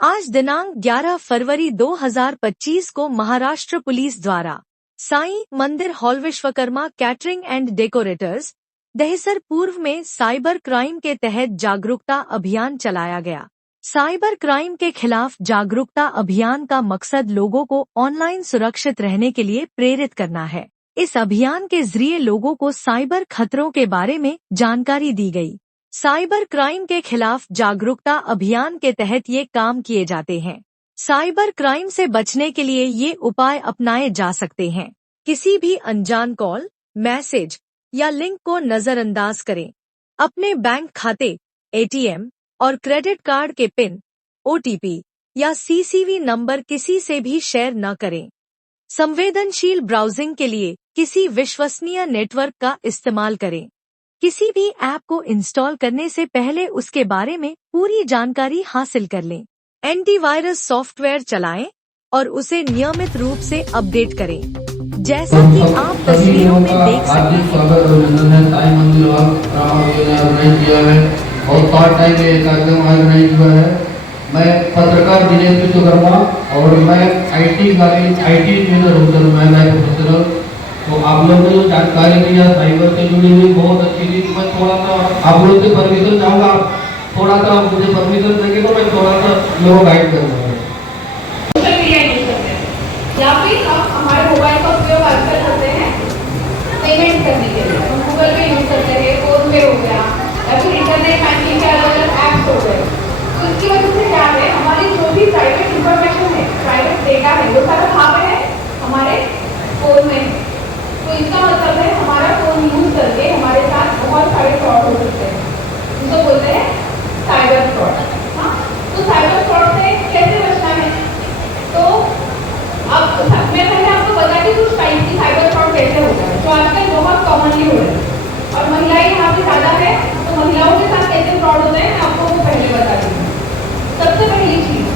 आज दिनांक 11 फरवरी 2025 को महाराष्ट्र पुलिस द्वारा साईं मंदिर hall Vishwakarma catering and decorators Dahisar पूर्व में साइबर क्राइम के तहत जागरूकता अभियान चलाया गया। साइबर क्राइम के खिलाफ जागरूकता अभियान का मकसद लोगों को ऑनलाइन सुरक्षित रहने के लिए प्रेरित करना है। इस अभियान के जरिए लोगों को साइबर खतरों के बारे में जानकारी दी गई। साइबर क्राइम के खिलाफ जागरूकता अभियान के तहत ये काम किए जाते हैं। साइबर क्राइम से बचने के लिए ये उपाय अपनाए जा सकते हैं। किसी भी अनजान कॉल, मैसेज या लिंक को नजरअंदाज करें। अपने बैंक खाते, एटीएम और क्रेडिट कार्ड के पिन, ओटीपी या सीसीवी नंबर किसी से भी शेयर न करें। संवेदनशील ब्राउजिंग के लिए किसी विश्वसनीय नेटवर्क का इस्तेमाल करें। किसी भी ऐप को इंस्टॉल करने से पहले उसके बारे में पूरी जानकारी हासिल कर लें। एंटीवायरस सॉफ्टवेयर चलाएं और उसे नियमित रूप से अपडेट करें। जैसा कि आप तस्वीरों में देख सकते हैं। और पार्ट टाइम में कार्यक्रम ऑर्गेनाइज हुआ है। मैं पत्रकार दिनेश विश्वकर्मा और मैं आईटी इंजीनियर हूँ सर, मैं प्रोफेशनल। तो आप लोगों ने जो जानकारी दी है साइबर से जुड़ी हुई बहुत अच्छी थी। मैं थोड़ा सा आप लोग से परमिशन चाहूँगा, थोड़ा सा मुझे परमिशन देंगे तो मैं थोड़ा सा लोगों गाइड करूँगा। सोशल मीडिया यूज करते हैं या फिर हम हमारे मोबाइल का उपयोग आजकल करते हैं पेमेंट करने के लिए। हम गूगल पे यूज करते हैं, फोन पे हो गया या फिर इंटरनेट बैंकिंग के अलग अलग ऐप्स हो गए। तो इसकी वजह से क्या है, हमारी जो भी प्राइवेट इंफॉर्मेशन है, प्राइवेट डेटा है, वो सारा कहाँ पे है, हमारे फोन में है। तो इसका मतलब है हमारा फोन यूज करके हमारे साथ बहुत सारे फ्रॉड हो सकते हैं, जिसको बोलते हैं साइबर फ्रॉड। हाँ, तो साइबर फ्रॉड से कैसे बचना है? तो अब मैं पहले आपको बता दी कुछ टाइप की साइबर फ्रॉड कैसे होता है, जो आजकल बहुत कॉमनली हो रहा है और महिलाएं यहाँ पे ज़्यादा है। तो महिलाओं के साथ कैसे फ्रॉड होते हैं मैं आपको वो पहले बता दी हूँ। सबसे पहली चीज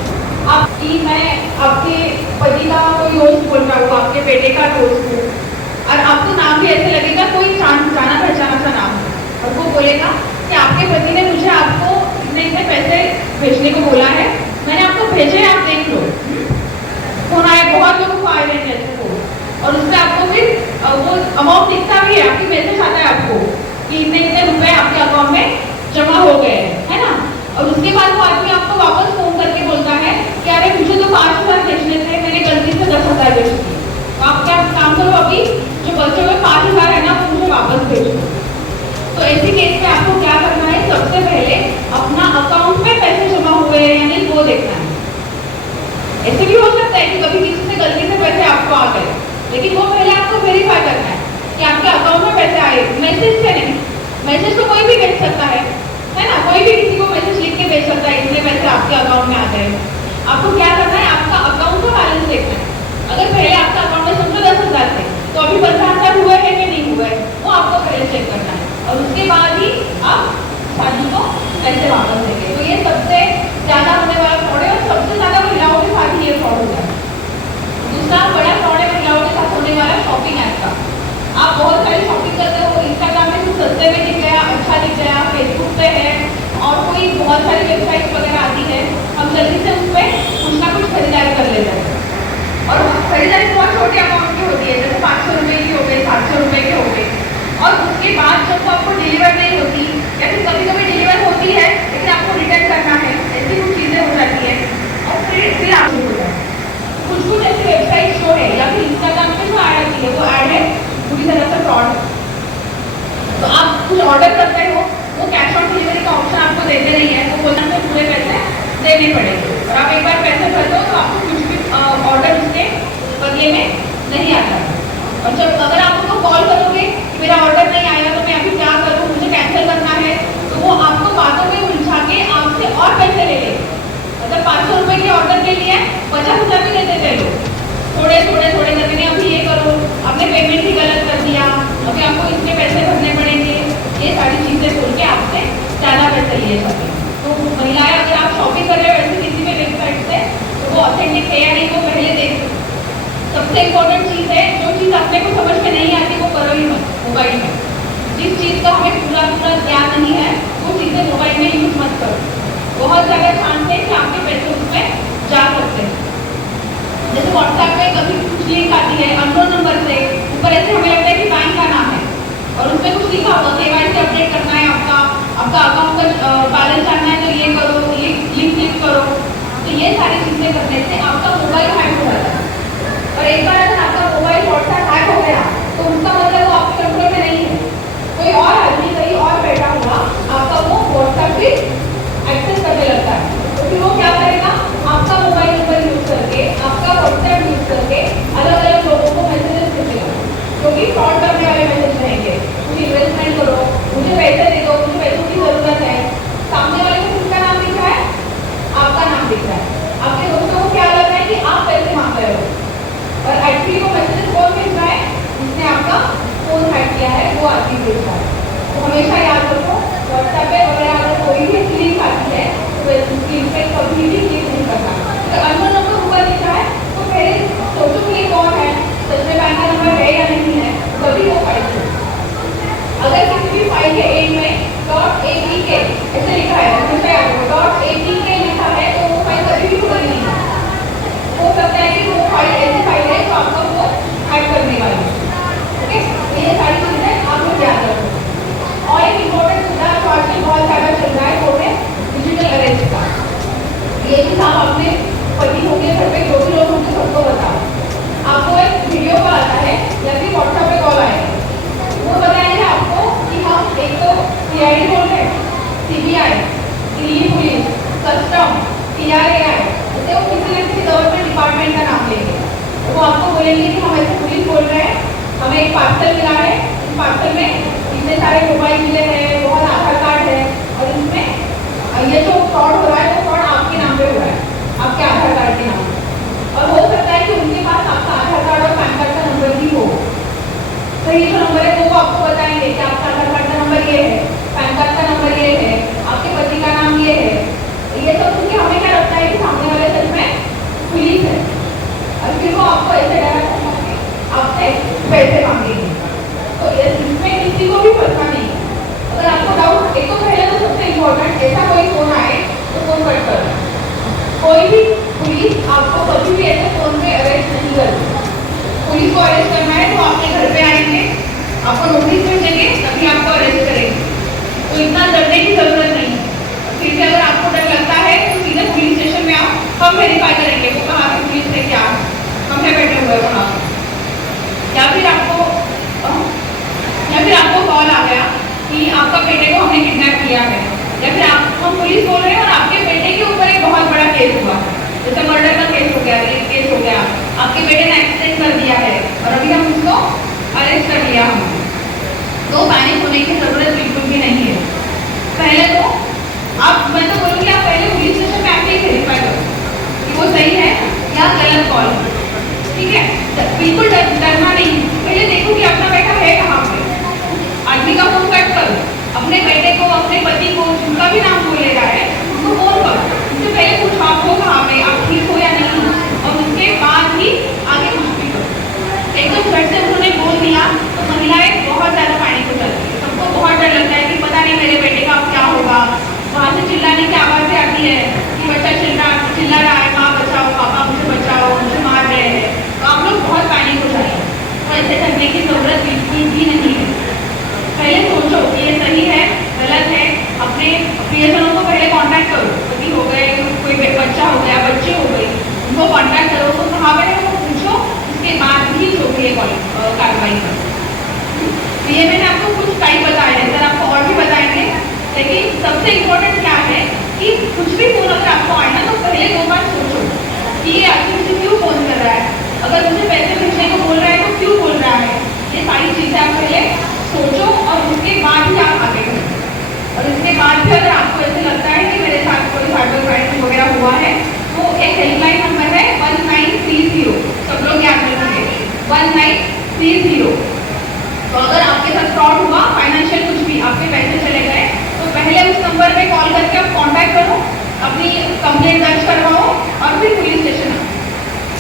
आपकी, मैं आपके पति का कोई दोस्त बोल रहा हूँ, आपके बेटे का दोस्त हूँ और आपको नाम भी ऐसे लगेगा कोई जाना पहचाना सा नाम है और वो बोलेगा कि आपके पति ने मुझे आपको इतने पैसे भेजने को बोला है, मैंने आपको भेजे, आप देख लो। फोन आए, बहुत लोगों को आए हैं ऐसे फोन और उसमें आपको फिर वो अमाउंट दिखता भी है, आपकी मैसेज आता है आपको कि इतने रुपए आपके अकाउंट में जमा हो गए हैं, है ना। और उसके बाद वो आदमी आपको वापस फोन करके बोलता है कि अरे मुझे तो 5,000 भेजने थे, मैंने गलती से 10,000 भेज दिए। तो आप क्या काम करो, अभी जो बचे हुए 5,000 है ना वो मुझे वापस भेजो। तो ऐसे केस में आपको क्या करना है, सबसे पहले अपना अकाउंट में पैसे जमा हुए हैं या नहीं वो देखना है। ऐसे भी हो सकता है कि कभी किसी से गलती से पैसे आपको आ गए, लेकिन वो पहले आपको वेरीफाई करना है कि आपके अकाउंट में पैसे आए, मैसेज से नहीं। मैसेज तो कोई भी भेज सकता है ना, कोई भी किसी को मैसेज लिख के भेज सकता है इतने पैसे आपके अकाउंट में आ गए। आपको क्या करना है, आपका अकाउंट का बैलेंस देखना है। अगर पहले आपका अकाउंट में समझो 10,000 थे तो अभी 15,000 हुए हैं कि नहीं हुए, वो आपको पहले चेक करना है और उसके बाद ही आप शादी को पैसे वापस देंगे। तो ये सबसे ज्यादा होने वाला फ्रॉड है और सबसे ज्यादा महिलाओं के साथ ही ये फ्रॉड होता है। दूसरा बड़ा फ्रॉड है महिलाओं के साथ होने वाला शॉपिंग ऐप का। आप बहुत सारी शॉपिंग करते हो, इंस्टाग्राम में कुछ सस्ते में दिख गया, अच्छा दिख गया, फेसबुक पे है और कोई बहुत सारी वेबसाइट वगैरह आती है, हम जल्दी से उस पर कुछ ना कुछ खरीदारी कर लेते हैं और खरीदारी बहुत छोटे अमाउंट की होती है, जैसे 500 रुपये की हो गई, 700 रुपये की हो गई। और उसके बाद जब वो आपको डिलीवर नहीं होती या फिर कभी कभी डिलीवर होती है लेकिन आपको रिटर्न करना है, ऐसी कुछ चीज़ें हो जाती है और फिर आपको हो जाता है। कुछ ऐसी वेबसाइट शो है या फिर इंस्टाग्राम में जो ऐड आती है वो ऐड है पूरी तरह से फ्रॉड। तो आप कुछ ऑर्डर करते हो, वो कैश ऑन डिलीवरी का ऑप्शन आपको देते नहीं है, तो बोलना तो पूरे पैसे देने पड़ेंगे और आप एक बार पैसे भर दो तो आपको कुछ भी ऑर्डर उसके बदले में नहीं आता। और जब अगर आप उनको कॉल करोगे कि मेरा ऑर्डर नहीं आया तो मैं अभी क्या करूँ, मुझे कैंसिल करना है, तो वो आपको बातों में उलझा के आपसे और पैसे ले लेंगे। मतलब 500 रुपये के ऑर्डर के लिए 50,000 भी दे देते लोग, थोड़े करके अभी ये करो, आपने पेमेंट ही गलत कर दिया, अभी आपको इसके पैसे भरने पड़ेंगे, ये सारी चीज़ें बोल के आपसे ज़्यादा पैसे लिए जाते हैं। तो महिलाएं अगर आप शॉपिंग कर रहे हो ऐसे किसी भी वेबसाइट से तो वो ऑथेंटिक है या नहीं वो पहले देख लो। सबसे इम्पोर्टेंट चीज़ है, जो चीज़ अपने को समझ में नहीं आती वो करो ही मत मोबाइल में। जिस चीज़ का हमें पूरा ज्ञान नहीं है वो बहुत ज़्यादा चांस है कि आपके पैसे उसमें जा सकते हैं। जैसे व्हाट्सएप पे कभी कुछ लिंक आती है अननोन नंबर से, ऊपर ऐसे हमें लगता है कि बैंक का नाम है और उसमें कुछ लिखा होगा KYC अपडेट करना है, आपका अकाउंट का बैलेंस जानना है तो ये करो, ये लिंक क्लिक करो। तो ये सारी चीज़ें करने से आपका मोबाइल हैक हो जाता है। और एक बार अगर आपका मोबाइल व्हाट्सएप हैक हो गया तो उसका मतलब वो आपके कंट्रोल में नहीं है, कोई और आदमी कहीं और बैठा हुआ आपका वो व्हाट्सएप भी एक्सेस करने लगता है। तो फिर वो क्या करेगा, आपका मोबाइल नंबर यूज करके, आपका व्हाट्सएप यूज करके अलग अलग लोगों को मैसेजेस भेजेगा, जो कि फ्रॉड करने वाले मैसेज रहेंगे। मुझे इन्वेस्टमेंट करो, मुझे पैसे दे दो, मुझे पैसों की जरूरत है। सामने वाले को किसका नाम दिख रहा है, आपका नाम दिख रहा है। आपके दोस्तों को क्या लग रहा है कि आप पैसे मांग रहे हो, और एक्चुअली वो मैसेजेस कौन भेज रहा है, जिसने आपका फोन हैक किया है वो आदमी भेज रहा है। तो हमेशा याद रखो, व्हाट्सएप पे वगैरह अगर कोई भी लिंक आती है तो उसकी लिंक पे कभी भी क्लिक नहीं करना। अगर अननोन नंबर ऊपर लिखा है तो पहले सोचो कि ये कौन है, सच में बैंक का नंबर है या नहीं है, तभी वो फाइल करो। अगर किसी भी फाइल के एंड में .apk ऐसे लिखा है, हमेशा याद रखो .apk लिखा है तो वो फाइल कभी भी खुलेगी नहीं। हो सकता है कि वो फाइल ऐसी फाइल है तो आपका वो हैक करने वाली है। ओके, तो ये सारी चीज़ें आप लोग याद रखो। और एक इम्पोर्टेंट मुद्दा जो आजकल बहुत ज़्यादा चल रहा है वो है डिजिटल अरेस्ट का। ये भी काम अपने पति होंगे, घर पे जो भी लोग होंगे सबको बताओ। आपको एक वीडियो कॉल आता है या फिर व्हाट्सएप पे कॉल आएगा, वो बताएंगे आपको कि हम एक तो CID बोल रहे हैं, CBI, Delhi police, custom, TRAI, जैसे वो किसी न किसी गवर्नमेंट डिपार्टमेंट का नाम लेंगे। वो आपको बोलेंगे कि हम ऐसे पुलिस बोल रहे हैं, हमें एक पार्सल मिला है, इस पार्सल में इतने सारे मोबाइल मिले हैं, बहुत आधार कार्ड है, और इसमें ये जो फ्रॉड हो रहा है वो फ्रॉड आपके नाम पे हो रहा है, आपके आधार कार्ड के नाम पे। और हो सकता है कि उनके पास आपका आधार कार्ड और पैन कार्ड का नंबर भी हो, तो ये जो नंबर है वो आपको बताएंगे कि आपका आधार कार्ड का नंबर ये है, पैन कार्ड का नंबर ये है, आपके पति का नाम ये है। ये सब सुन के हमें क्या लगता है कि सामने वाले सच में पुलिस है, और फिर वो आपको ऐसे डरा करके आपसे पैसे मांगेंगे। तो इसमें किसी को भी फंसना नहीं है। अगर आपको डाउट, एक तो पहले तो सबसे इम्पोर्टेंट, ऐसा कोई फोन आए तो फोन कट करो। कोई भी पुलिस आपको कभी भी ऐसे फोन पे अरेस्ट नहीं करती। पुलिस को अरेस्ट करना है तो आपके घर पे आएंगे, आपको नोटिस भेजेंगे, तभी आपको अरेस्ट करेंगे। तो इतना डरने की जरूरत नहीं है। फिर भी अगर आपको डर लगता है तो सीधे पुलिस स्टेशन में आओ, हम वेरीफाई करेंगे वो कहाँ की पुलिस है, क्या हम है बैठे हुए वहाँ। या फिर आपको कॉल आ गया कि आपका बेटे को हमने किडनैप किया है, या फिर हम पुलिस बोल रहे हैं और आपके बेटे के ऊपर एक बहुत बड़ा केस हुआ, जैसे मर्डर का केस हो गया, रेप केस हो गया, आपके बेटे ने एक्सीडेंट कर दिया है और अभी हम उसको अरेस्ट कर लिया हमने, तो पैनिक होने की जरूरत बिल्कुल भी नहीं है। पहले तो मैं तो बोलूँगी आप पहले पुलिस स्टेशन में आके वेरीफाई करो कि वो सही है या गलत कॉल है, ठीक है। बिल्कुल डरना नहीं, पहले देखो कि अपना बेटा है कहाँ पे। आदमी का फोन कट करो, अपने बेटे को, अपने पति को, जिनका भी नाम बोल ले रहा है उसको फोन करो, उससे पहले पूछो आप हो कहाँ पे, आप ठीक हो या नहीं, और उसके बाद ही आगे कुछ भी करो। एकदम झट से उन्होंने बोल दिया तो महिलाएं बहुत ज़्यादा पैनिक हो जाती है, सबको बहुत डर लगता है कि पता नहीं मेरे बेटे का क्या होगा। वहाँ से चिल्लाने की आवाज़ें आती है कि बच्चा चिल्ला रहा है, माँ बचाओ, पापा मुझे बचाओ, मुझे मार रहे हैं, तो आप लोग बहुत पैनिक हो जाइए। तो ऐसे करने की जरूरत बिल्कुल भी नहीं है। पहले सोचो कि ये सही है गलत है, अपने प्रियजनों को पहले कांटेक्ट करो, पति हो गए, कोई बच्चा हो गया, बच्चे हो गई, उनको कांटेक्ट करो, तो कहाँ पर है वो पूछो, उसके बाद ही जो भी कार्रवाई करो। तो ये मैंने आपको कुछ टाइप बताए हैं, सर आपको और भी बताएंगे, लेकिन सबसे इम्पोर्टेंट क्या है कि कुछ भी फोन अगर आपको आए ना तो पहले 2 बार सोचो कि ये आपको मुझे क्यों फोन कर रहा है, अगर मुझे पैसे भेजने को बोल रहा है तो क्यों बोल रहा है। ये सारी चीज़ें आप पहले सोचो और उसके बाद ही आप आगे बढ़ो। और इसके बाद भी अगर आपको ऐसे लगता है कि मेरे साथ कोई साइबर क्राइम वगैरह हुआ है तो एक हेल्पलाइन नंबर है 1930, सब लोग याद रखेंगे 1930। तो अगर आपके साथ फ्रॉड हुआ, फाइनेंशियल कुछ भी, आपके पैसे चले गए, तो पहले उस नंबर पे कॉल करके आप कांटेक्ट करो, अपनी कंप्लेंट दर्ज करवाओ और फिर पुलिस स्टेशन आओ,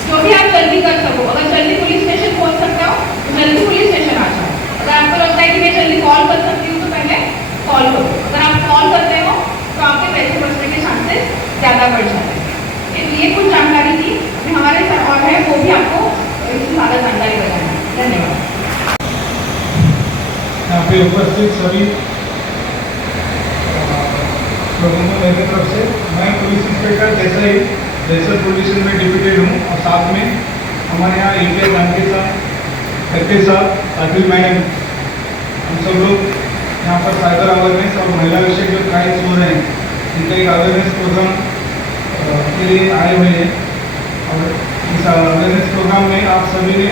जो भी आप जल्दी कर सको। अगर जल्दी पुलिस स्टेशन पहुंच सकते हो तो जल्दी पुलिस स्टेशन आ जाओ। अगर आपको लगता है कि मैं जल्दी कॉल कर सकती हूँ तो पहले कॉल करो। अगर आप कॉल करते हो तो आपके पैसे बचने के चांसेस ज़्यादा बढ़ जाता है। तो ये कुछ जानकारी थी, हमारे साथ और है वो भी आपको इसकी ज़्यादा जानकारी बताना है। धन्यवाद। यहाँ पे उपस्थित सभी लोगों को मेरी तरफ से, मैं पुलिस इंस्पेक्टर जैसर पुलिस में डिप्यूटेड हूँ और साथ में हमारे यहाँ API जानके साथ अखिल मैडम, हम सब लोग यहाँ पर साइबर अवेयरनेस और महिला विषय जो ट्रायल्स हो रहे हैं इनका एक अवेयरनेस प्रोग्राम के लिए आए हुए हैं। और इस अवेयरनेस प्रोग्राम में आप सभी ने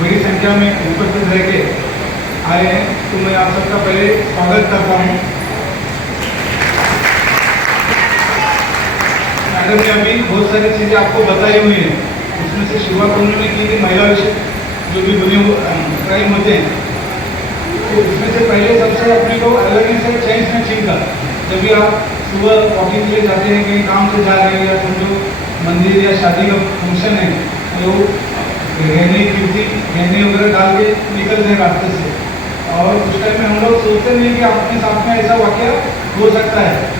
बड़ी संख्या में उपस्थित रह के आए हैं, तो मैं आप सबका पहले स्वागत करता हूँ। मैडम ने अभी बहुत सारी चीज़ें आपको बताई हुई हैं, उसमें से शुरुआत उन्होंने की थी महिला विषय जो भी बुरे क्राइम होते हैं, तो उसमें से पहले सबसे अपने को अवेयरनेस है चेंज में चीज का। जब भी आप सुबह वॉकिंग के लिए जाते हैं, कहीं काम से जा रहे हैं या समझो मंदिर या शादी का फंक्शन है, तो गहने कीर्ति गहने वगैरह डाल के निकल जाए रास्ते से, और उस टाइम में हम लोग सोचते नहीं कि अपने साथ में ऐसा वाकया हो सकता है।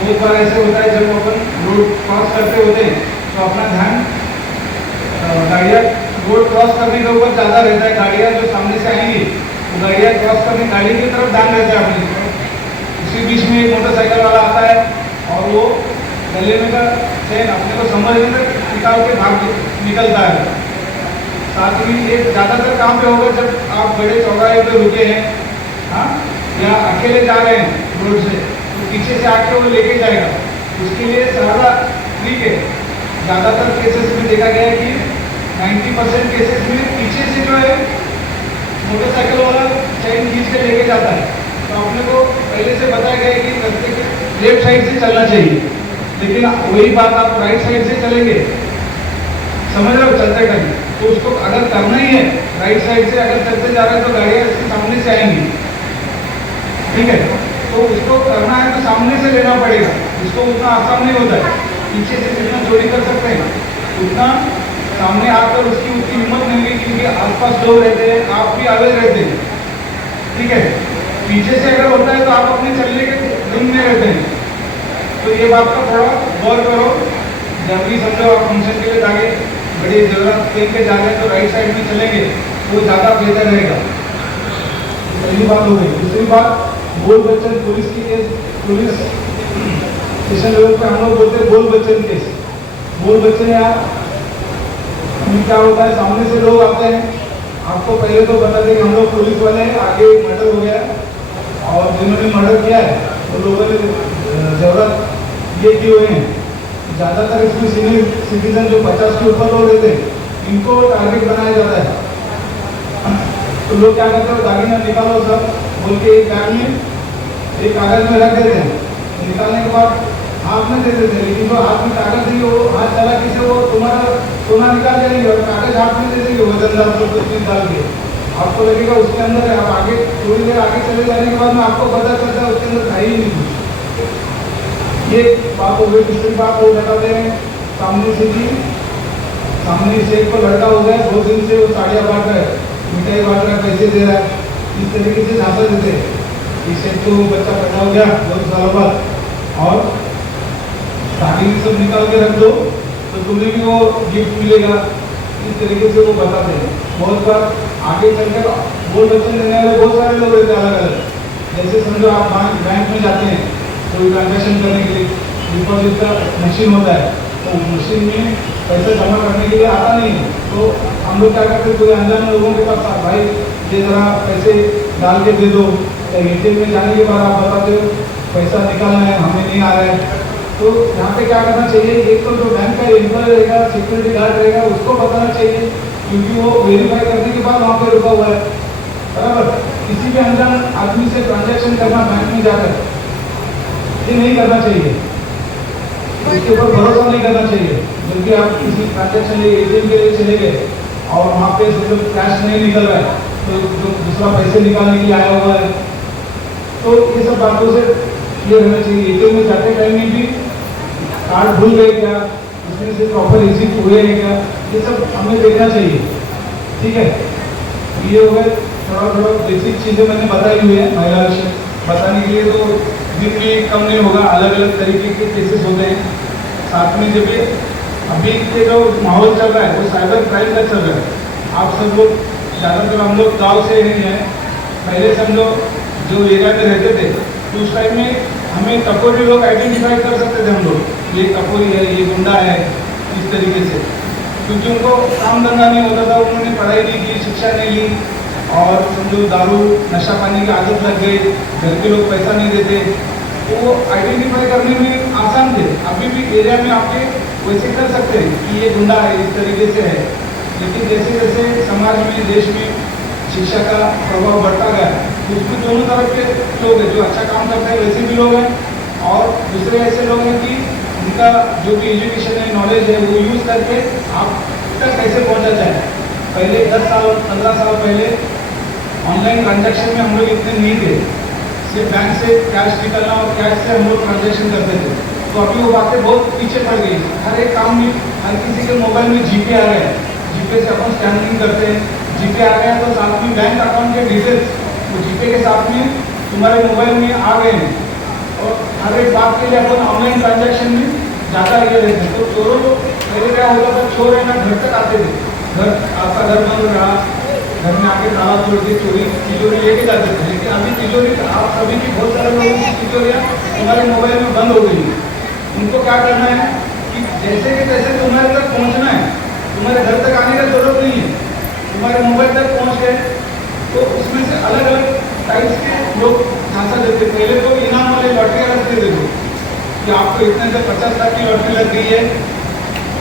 बहुत बार ऐसे होता है जब अपन रोड क्रॉस करते होते हैं तो अपना ध्यान गाड़ियाँ रोड क्रॉस करने के ऊपर ज़्यादा रहता है, गाड़ियाँ जो सामने से आएंगी तो गाड़ियाँ क्रॉस करने गाड़ी की तरफ ध्यान रहता है अपने। उसी बीच में एक मोटरसाइकिल वाला आता है और वो गले में का चैन अपने को समझ में निकाल के भाग निकलता है। साथ ही ये ज़्यादातर काम पे होगा जब आप बड़े चौराहे पे रुके हैं, हाँ, या अकेले जा रहे हैं रोड से, तो पीछे से आके वो लेके जाएगा। उसके लिए ज़्यादा ठीक है, ज़्यादातर केसेस में देखा गया है कि 90% केसेस में पीछे से जो है मोटरसाइकिल वाला चैन खींच के लेके जाता है। तो अपने को पहले से बताया गया है कि रास्ते के लेफ्ट साइड से चलना चाहिए, लेकिन वही बात आप राइट साइड से चलेंगे, समझ रहे हो, चलते टाइम तो उसको अगर करना ही है राइट साइड से अगर चलते जा रहे हैं तो गाड़ियाँ इसके सामने से आएंगी, ठीक है, तो उसको करना है तो सामने से लेना पड़ेगा। उसको उतना आसान नहीं होता है, पीछे से जितना चोरी कर सकते हैं उतना सामने आकर उसकी उतनी हिम्मत नहीं होगी, क्योंकि आसपास लोग रहते हैं, आप भी आगे रहते हैं, ठीक है। पीछे से अगर होता है तो आप अपने चलने के दिन में रहते हैं, तो ये बात का थोड़ा गौर करो। जब भी समझो आप फंक्शन के लिए आगे बड़ी जरूरत देख के जा रहे हैं तो राइट साइड में चलेंगे वो ज़्यादा बेहतर रहेगा। पहली बात हो गई। दूसरी बात, बोल बच्चन पुलिस की केस, पुलिस स्टेशन लेवल पे हम लोग बोलते हैं बोल बच्चन केस। बोल बच्चन यार क्या होता है, सामने से लोग आते हैं, आपको पहले तो बता दें कि हम लोग पुलिस वाले हैं, आगे मर्डर हो गया और जिन्होंने मर्डर किया है वो लोगों ने जरूरत ये किए हुए हैं। ज़्यादातर इसमें सीनियर सिटीजन जो 50 के ऊपर लोग रहते हैं इनको टारगेट बनाया जाता है। तो लोग क्या करते हैं, दागी ना निकालो सब बोल के एक बैग में एक कागज में रख देते हैं, निकालने के बाद हाथ में दे देते हैं, लेकिन वो हाथ में कागज देंगे वो हाथ चालाकी से वो तुम्हारा सोना निकाल जाएंगे और कागज हाथ में दे देंगे वजनदार कुछ डाल के। आपको लगेगा उसके अंदर है, आप आगे थोड़ी देर आगे चले जाने के बाद में आपको पता चलता है उसके अंदर था ही नहीं कुछ। ये बात हो गई। दूसरी बात वो बताते हैं सामने से जी, सामने से एक को लड़का हो गया 2 दिन से वो साड़ियाँ बांट रहा है, मिठाई बांट रहा है, पैसे दे रहा है, इस तरीके से झांसा देते हैं। इससे तो बच्चा पैदा हो गया 2 सालों बाद और स्टार्टिंग सब निकाल के रख दो तो तुम्हें भी वो गिफ्ट मिलेगा, इस तरीके से वो बताते हैं। बहुत बार आगे चलकर बोल बच्चन देने वाले बहुत सारे लोग रहते हैं अलग अलग। जैसे समझो आप बैंक में जाते हैं कोई ट्रांजेक्शन करने के लिए, डिपॉजिट का मशीन होता है, तो मशीन में पैसा जमा करने के लिए आता नहीं है, तो हम लोग क्या करते हैं, कोई अनजान लोगों के पास भाई ये जरा पैसे डाल के दे दो, ATM में जाने के बाद आप बताते हो पैसा निकालना है, हमें नहीं आ रहा है। तो यहाँ पे क्या करना चाहिए, एक तो जो बैंक का एम्प्लॉय रहेगा, सिक्योरिटी गार्ड रहेगा, उसको बताना चाहिए, क्योंकि वो वेरीफाई करने के बाद वहाँ पे रुका हुआ है, बराबर। किसी भी अनजान आदमी से ट्रांजैक्शन करना बैंक में जाकर ये नहीं करना चाहिए, उसके ऊपर भरोसा नहीं करना चाहिए। जबकि आप किसी ट्रांजैक्शन लिए ATM के लिए चले गए और वहाँ पे मतलब कैश नहीं निकल रहा है, तो जो दूसरा पैसे निकालने के लिए आया हुआ है, तो ये सब बातों से ये रहना चाहिए। ATM में जाते टाइम में भी कार्ड भूल गए क्या, उसमें से प्रॉपर रिसीव हुए हैं क्या, ये सब हमें देखना चाहिए, ठीक है। ये हो गए थोड़ा बेसिक चीज़ें मैंने बताई हुई है महिला विषय। बताने के लिए तो दिन में कम नहीं होगा, अलग अलग तरीके के केसेस होते हैं। साथ में जब अभी के जो माहौल चल रहा है वो साइबर क्राइम का चल रहा है। आप सब लोग ज़्यादातर हम लोग गाँव से नहीं हैं, पहले से हम लोग जो एरिया में रहते थे तो उस टाइम में हमें टपोरी लोग आइडेंटिफाई कर सकते थे। हम लोग ये टपोरी है, ये गुंडा है, इस तरीके से, क्योंकि उनको काम धंधा नहीं होता था, उन्होंने पढ़ाई नहीं की, शिक्षा नहीं ली और समझो दारू नशा पानी की आदत लग गई, घर के लोग पैसा नहीं देते, तो वो आइडेंटिफाई करने में आसान थे। अभी भी एरिया में आपके वैसे कर सकते हैं कि ये गुंडा है, इस तरीके से है। लेकिन जैसे जैसे समाज में, देश में शिक्षा का प्रभाव बढ़ता गया, उसमें दोनों तरफ के लोग हैं, जो अच्छा काम करते हैं वैसे भी लोग हैं और दूसरे ऐसे लोग हैं कि उनका जो भी एजुकेशन है, नॉलेज है, वो यूज़ करके आप तक कैसे पहुंचा जाए। पहले 10 साल 15 साल पहले ऑनलाइन ट्रांजैक्शन में हम लोग इतने नहीं थे, सिर्फ बैंक से कैश निकलना और कैश से हम लोग ट्रांजैक्शन करते थे। तो अभी वो बातें बहुत पीछे पड़ गई। हर एक काम में हर किसी के मोबाइल में जीपे आ गया है, जीपे से अपन स्कैनिंग करते हैं, जीपे आ गया तो साथ में बैंक अकाउंट के डिटेल्स वो जीपे के साथ में तुम्हारे मोबाइल में आ गए हैं और हर एक बात के लिए अपन ऑनलाइन ट्रांजैक्शन में ज़्यादा ये रहते हैं। तो चोरों को पहले क्या होता था, चोर है ना घर तक आते थे, घर आपका घर बंद रहा, घर में आके ताला तोड़ के चोरी तिजोरी लेके जाते थे। लेकिन अभी तिजोरी आप सभी की बहुत सारे लोगों की तिजोरियाँ तुम्हारे मोबाइल में बंद हो गई है। उनको क्या करना है कि जैसे कि तैसे तुम्हारे तक पहुँचना है, तुम्हारे घर तक आने की जरूरत नहीं है, तुम्हारे मोबाइल तक पहुँच गए तो उसमें से अलग अलग टाइप्स के लोग झांसा देते। पहले तो इनाम वाले लॉटरी अलग दे देते कि आपको इतने से 50 लाख की लॉटरी लग गई है,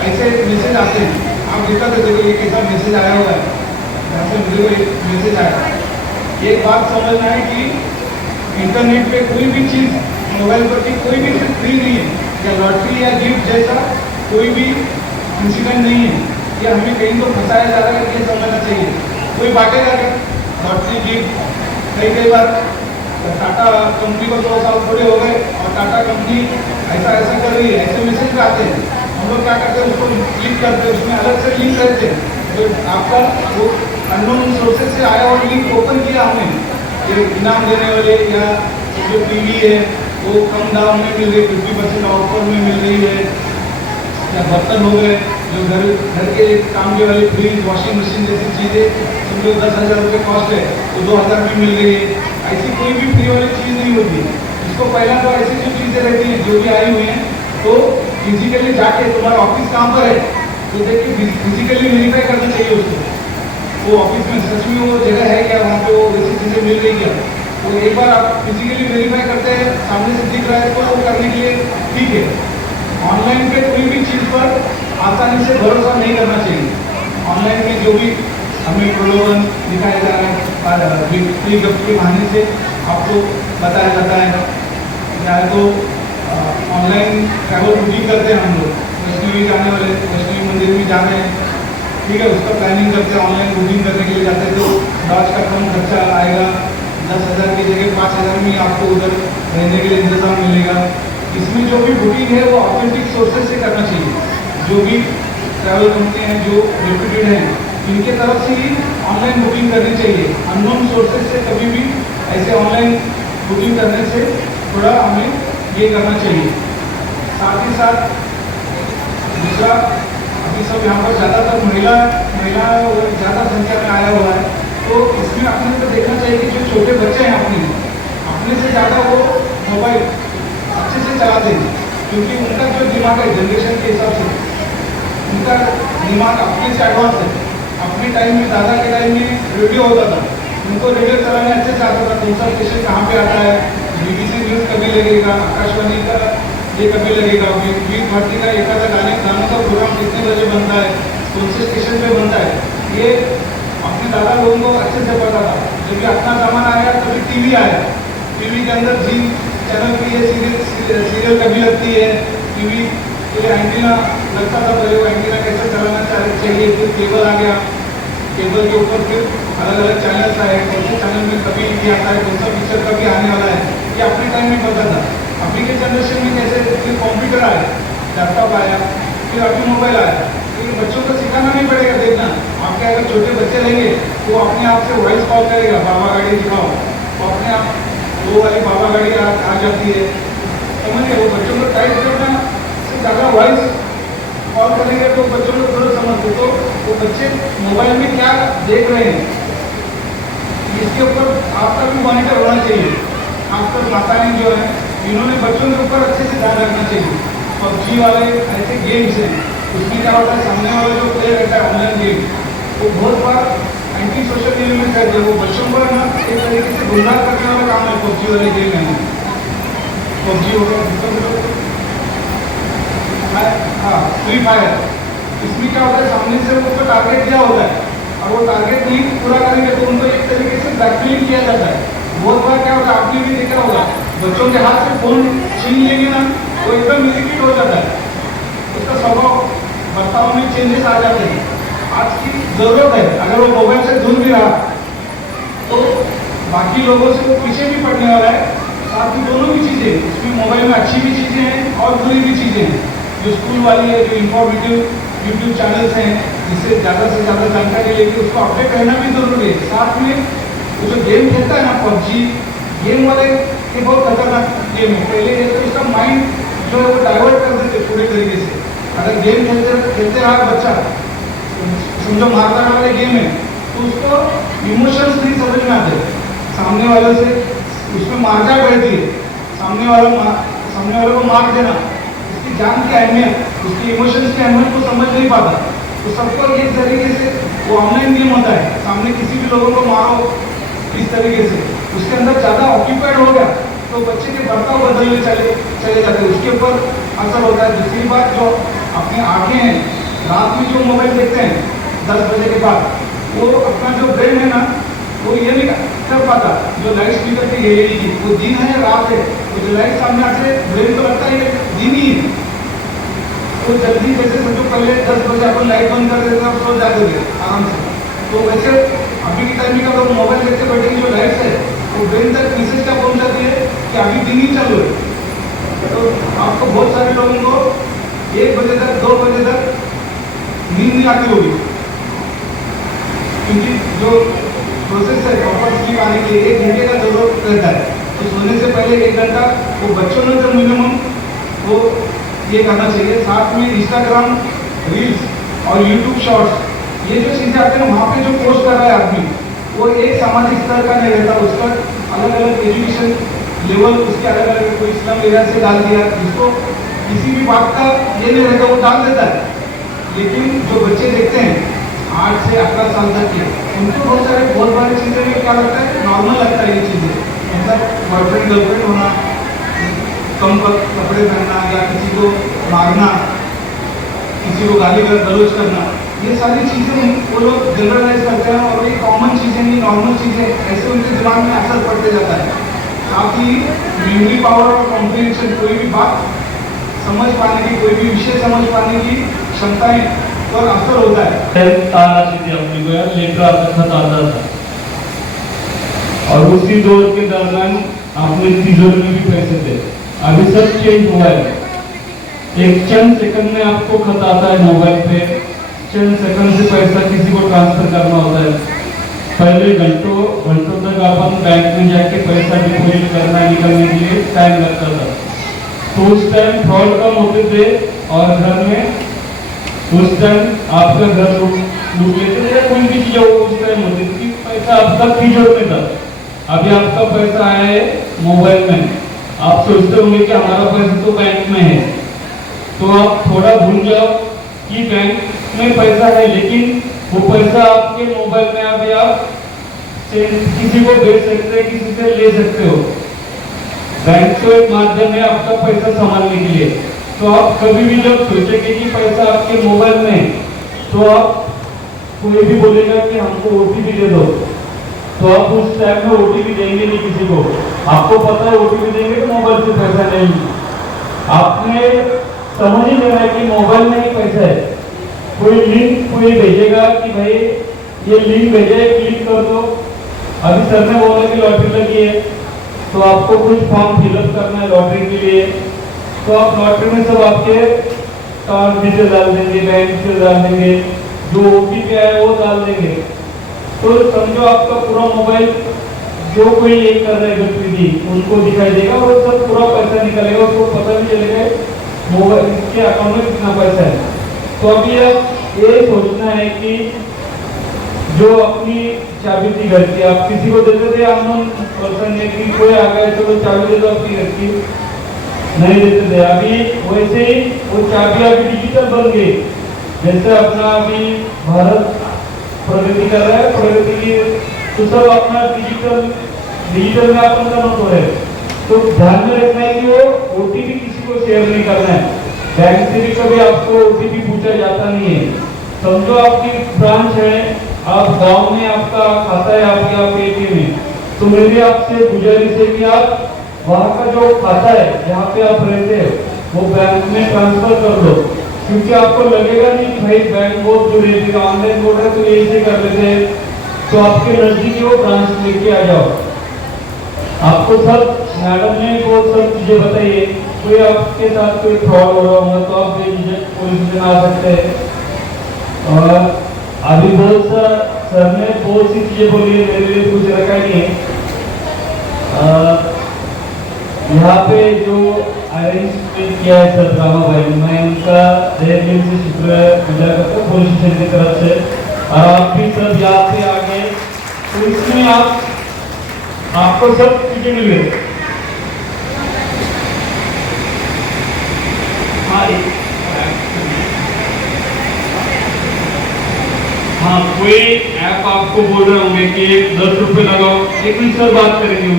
ऐसे मैसेज आते हैं। आप दिखाते देखो ये कैसा मैसेज आया हुआ है, यहाँ से मुझे एक मैसेज आया। एक बात समझना है कि इंटरनेट पे कोई भी चीज़, मोबाइल पर की कोई भी चीज़ फ्री नहीं है, या लॉटरी या गिफ्ट जैसा कोई भी इंसिडेंट नहीं है। ये हमें कहीं तो फंसाया जा रहा है, ये समझना चाहिए। कोई बांटेगा क्या लॉटरी गिफ्ट? कई बार टाटा कंपनी को 2 साल थोड़े हो गए और टाटा कंपनी ऐसा ऐसा कर रही है, ऐसे मैसेज भी आते हैं। हम लोग क्या करते हैं, उसको क्लिक करते हैं, उसमें अलग से लिंक रहते हैं। तो आपका वो अननोन सोर्सेज से आया और लिंक ओपन किया हमने, ये इनाम देने वाले या जो टीवी है वो कम दाम में मिल रही, 50% ऑफर में मिल रही है, या बर्तन हो गए जो घर के काम के वाली फ्रिज, वॉशिंग मशीन जैसी चीज़ें समझो 10,000 रुपये कॉस्ट है तो 2,000 में मिल रही है। ऐसी कोई भी फ्री वाली चीज़ नहीं होती। इसको पहला तो ऐसी जो चीज़ें रहती हैं जो भी आई हुई हैं तो फिजिकली जाके, तुम्हारा ऑफिस कहाँ पर है तो देख के फिजिकली वेरीफाई करना चाहिए उसको, वो ऑफिस में सच में वो जगह है क्या, वहाँ पे वो वैसी चीज़ें मिल रही क्या। तो एक बार आप फिजिकली वेरीफाई करते हैं, सामने से दिख रहा है तो वो करने के लिए ठीक है। ऑनलाइन पे कोई भी चीज़ पर आसानी से भरोसा नहीं करना चाहिए। ऑनलाइन में जो भी हमें प्रलोभन दिखाया जा रहा है, फ्री गिफ्ट के बहाने से आपको बताया जाता है, या तो ऑनलाइन ट्रैवल बुकिंग करते हैं हम लोग, वैष्णवी जाने वाले, वैष्णवी मंदिर में जा रहे हैं, ठीक है, उसका प्लानिंग करते हैं, ऑनलाइन बुकिंग करने के लिए जाते हैं तो लॉज का कम खर्चा आएगा, 10,000 की जगह 5,000 में आपको उधर रहने के लिए इंतजाम मिलेगा। इसमें जो भी बुकिंग है वो ऑथेंटिक सोर्सेज से करना चाहिए। जो भी ट्रैवल कंपनी हैं जो रेप्यूटेड हैं, इनके तरफ से ही ऑनलाइन बुकिंग करनी चाहिए। अननोन सोर्सेज से कभी भी ऐसे ऑनलाइन बुकिंग करने से थोड़ा हमें ये करना चाहिए। साथ ही साथ दूसरा, अभी सब यहाँ पर ज़्यादातर महिला ज़्यादा संख्या में आया हुआ है, तो इसमें अपने को देखना चाहिए कि जो छोटे बच्चे हैं अपने से ज़्यादा वो मोबाइल अच्छे से चलाते हैं, क्योंकि उनका जो दिमाग है जनरेशन के हिसाब से उनका दिमाग अपने से एडवांस है। अपने टाइम में, दादा के टाइम में रेडियो होता था, उनको रेडियो चलाने अच्छे से आता था, कौन सा स्टेशन कहाँ पे आता है, BBC न्यूज़ कभी लगेगा, आकाशवाणी का ये कभी लगेगा, बीच भारती का एक आधा गानों का प्रोग्राम कितने बजे बनता है, कौन से स्टेशन पे बनता है, ये अपने दादा लोगों को अच्छे से पता था। जब भी अपना ज़माना आया तभी टीवी आया, टीवी के अंदर जी चैनल की ये सीरियल कभी लगती है, टीवी के लिए एंटीना लगता था, पहले वो एंटीना कैसे चलाना चाहिए, फिर केबल आ गया, केबल के ऊपर फिर अलग अलग चैनल्स आए, कौन से चैनल में कभी ये आता है, कौन सा पिक्चर कभी आने वाला है, ये अपने टाइम में पता था। अभी के जनरेशन में कैसे, फिर कंप्यूटर आया, लैपटॉप आया, फिर अभी मोबाइल आया, तो बच्चों को सिखाना नहीं पड़ेगा। देखना आपके अगर छोटे बच्चे रहेंगे तो अपने आप से वॉइस कॉल करेगा, बाबा गाड़ी दिखाओ, तो अपने आप वो वाली बाबा गाड़ी आ जाती है, समझ गए। वो बच्चों को टाइप करना से ज़्यादा वॉइस कॉल करेंगे तो बच्चों को थोड़ा समझते, तो वो बच्चे मोबाइल में क्या देख रहे हैं इसके ऊपर आपका भी मॉनिटर होना चाहिए। खासकर माताएं जो है इन्होंने बच्चों के ऊपर अच्छे से ध्यान रखना चाहिए। पबजी वाले ऐसे गेम्स हैं, उसमें क्या होता है सामने वाला जो प्ले रहता है ऑनलाइन गेम, वो बहुत बार एंटी सोशल एलिमेंट रहते हैं, वो बच्चों को ना एक तरीके से गुमराह करने वाला काम है पबजी वाले गेम है। पबजी हो गया, हाँ फ्री फायर, इसमें क्या होता है सामने से उनको टारगेट दिया होता है और वो टारगेट नहीं पूरा करेंगे तो उनको एक तरीके से ब्लैकमेल किया जाता है। बहुत बार क्या होता है आपने भी देखा होगा, बच्चों के हाथ से फोन छीन लेंगे ना वो एकदम इरिटेट हो जाता है, उसका स्वभाव बर्ताव में चेंजेस आ जाते हैं। आज की जरूरत है अगर वो मोबाइल से दूर भी रहा तो बाकी लोगों से वो पीछे भी पड़ने वाला है। साथ ही दोनों भी चीज़ें, इसमें मोबाइल में अच्छी भी चीज़ें हैं और बुरी भी चीज़ें हैं। जो स्कूल वाली है, जो इंफॉर्मेटिव यूट्यूब चैनल्स हैं जिससे ज़्यादा से ज़्यादा जानकारी लेके उसको अपडेट रहना भी जरूरी है। साथ में वो जो गेम खेलता है ना पबजी, गेम वाले ये बहुत खतरनाक गेम है। पहले ये तो उसका माइंड जो है वो डाइवर्ट कर देते पूरे तरीके से। अगर गेम खेलते रहा बच्चा, समझो मारधाड़ वाले गेम है, तो उसको इमोशंस नहीं समझ में आते, सामने वाले से उसमें मारधाड़ रहती है, सामने वाले को मार देना, उसकी जान की अहमियत, उसकी इमोशंस की अहमियत को समझ नहीं पाता। तो सबको एक तरीके से वो ऑनलाइन गेम होता है, सामने किसी भी लोगों को मारो इस तरीके से, उसके अंदर ज़्यादा ऑक्यूपाइड हो गया तो बच्चे के बर्ताव बदलने चले जाते हैं, उसके ऊपर असर होता है। दूसरी बात, जो अपनी आँखें हैं, रात में जो मोबाइल देखते हैं 10 बजे के बाद, वो अपना जो ब्रेन है ना वो ये नहीं कर पाता, जो लाइट स्पीकर की एलईडी की, वो दिन है या रात है, वो जो लाइट सामने आते ब्रेन को लगता है ये दिन ही है। तो जल्दी जैसे समझो पहले 10 बजे अपन लाइट बंद कर देते हैं, सो जाते थे आराम से, तो वैसे अभी के टाइम का लोग मोबाइल देखते बैठेंगे, जो लाइट्स है वो ब्रेन तक मैसेज क्या पहुंच जाती है कि अभी दिन ही चालू है। तो आपको बहुत सारे लोगों को 1 बजे तक 2 बजे तक नींद नहीं आती होगी, क्योंकि जो प्रोसेस है प्रॉपर स्लीप आने के लिए 1 घंटे का जरूरत रहता है। तो सोने से पहले 1 घंटा वो बच्चों ने तो मिनिमम वो ये करना चाहिए। साथ में इंस्टाग्राम रील्स और यूट्यूब शॉर्ट्स, ये जो चीज़ें आते हैं वहाँ पे जो पोस्ट कर रहा है आदमी, वो एक सामाजिक स्तर का नहीं रहता, उसका अलग अलग एजुकेशन लेवल, उसके अलग अलग, कोई इस्लाम एरिया से डाल दिया, जिसको किसी भी बात का ये नहीं रहता वो डाल देता है। लेकिन जो बच्चे देखते हैं 8 से 18 साल तक के, उनको बहुत सारी चीज़ें में क्या लगता है, नॉर्मल लगता है ये चीज़ें, मतलब बॉयफ्रेंड गर्लफ्रेंड होना, कम कपड़े पहनना या किसी को मारना, किसी को गाली गलौज करना, ये सारी चीज़ें वो लोग जनरलाइज करते हैं और ये कॉमन चीज़ें नहीं, नॉर्मल चीज़ें, ऐसे उनके दिमाग में असर पड़ते जाता है। साथ ही मेमोरी पावर और कॉम्प्रिहेंशन, कोई भी बात समझ पाने की, कोई भी विषय समझ पाने की क्षमताएं पर असर होता है। तारा थी अपनी को यार, लेटर आपका खत आता था और उसी दौर के दरमियान आपने तिजोरी में भी पैसे थे। अभी सब चेंज हुआ है, एक चंद सेकंड में आपको खत आता है मोबाइल पे, चंद सेकंड से पैसा किसी को ट्रांसफर करना होता है। पहले घंटों तक अपन बैंक में जाके पैसा डिपॉजिट करना निकलने के लिए टाइम लगता था, तो उस टाइम फ्रॉड कम होते थे और घर में उस टाइम आपका घर लूट लेते थे, कोई भी चीज उस टाइम होती थी, पैसा आपका तिजोरी में था। अभी आपका पैसा आया है मोबाइल में, आप सोचते होंगे कि हमारा पैसा तो बैंक में है, तो आप थोड़ा भूल जाओ कि बैंक में पैसा है, लेकिन वो पैसा आपके मोबाइल में अभी आप किसी को भेज सकते हैं, किसी से ले सकते हो। बैंक तो एक माध्यम है आपका पैसा संभालने के लिए। तो आप कभी भी जब सोचेंगे कि पैसा आपके मोबाइल में, तो आप कोई भी बोलेगा कि हमको ओटीपी दे दो, तो आप उस टाइम में ओटीपी देंगे नहीं किसी को। आपको पता है ओटीपी देंगे तो मोबाइल से पैसा नहीं, आपने समझ ही लेना है कि मोबाइल में ही पैसा है। कोई लिंक कोई भेजेगा कि भाई ये लिंक भेजे, क्लिक कर दो। अभी सर ने बोला कि लॉटरी लगी है, तो आपको कुछ फॉर्म फिलअप करना है लॉटरी के लिए, तो आप लॉटरी में सब आपके कार्ड डिटेल डाल देंगे, बैंक डिटेल डाल देंगे, जो ओटीपी है वो डाल देंगे। तो समझो आपका पूरा मोबाइल जो कोई एक कर रहे गतिविधि उनको दिखाई देगा और सब पूरा पैसा निकलेगा, उसको पता भी चलेगा मोबाइल इसके अकाउंट में कितना पैसा है। तो अभी ये सोचना है कि जो अपनी चाबी थी घर की, आप किसी को देते थे अननोन पर्सन है कि कोई आ गया चलो चाबी दे दो अपनी घर की, नहीं देते थे। अभी वैसे ही वो चाबी अभी डिजिटल बन गई। जैसे अपना अभी भारत प्रगति कर रहा है, प्रगति की तो सब अपना डिजिटल में अपन का नोट हो रहे। तो ध्यान में रखना है कि वो ओटीपी किसी को शेयर नहीं करना है। बैंक से भी कभी आपको ओटीपी पूछा जाता नहीं है। समझो आपकी ब्रांच है, आप गांव में आपका खाता है आपके आप एटीएम में, तो मेरी आपसे गुजारिश है कि आप वहाँ का जो खाता है जहाँ पे आप रहते हैं वो बैंक में ट्रांसफर कर दो, क्योंकि आपको लगेगा नहीं भाई बैंक बहुत दूर है, ऑनलाइन बोल रहे तो यही से कर लेते हैं। तो आपके नजदीक वो ब्रांच लेके आ जाओ। आपको सब मैडम ने वो सब चीजें बताइए। कोई आपके साथ कोई फ्रॉड हो रहा होगा तो आप बेझिझक पुलिस में आ सकते हैं। और अभी बहुत सा सर ने बहुत सी चीजें बोली है, मेरे लिए कुछ रखा नहीं है। यहाँ पे जो अरेंजमेंट किया है सर रामा भाई, मैं उनका दिल से शुक्रिया अदा करता हूँ पुलिस स्टेशन की तरफ से। और आप भी सब यहाँ पे आ गए तो इसमें आपको सब चीजें मिल गई। हाँ, कोई ऐप आपको बोल रहे होंगे कि 10 रुपए लगाओ, लेकिन सर बात करेंगे